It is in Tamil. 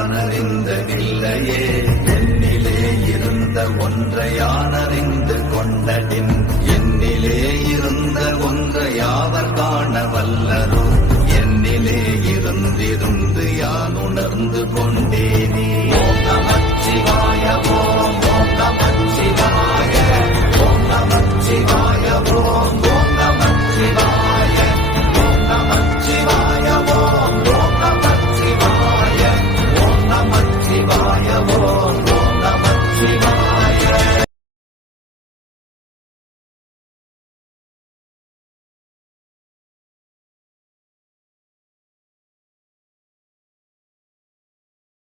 இல்லையே என்னிலே இருந்த ஒன்றையானறிந்து கொண்டதின் என்னிலே இருந்த ஒன்றையாவர் காண வல்லரோ என்னிலே இருந்திருந்து யான் உணர்ந்து கொண்டே.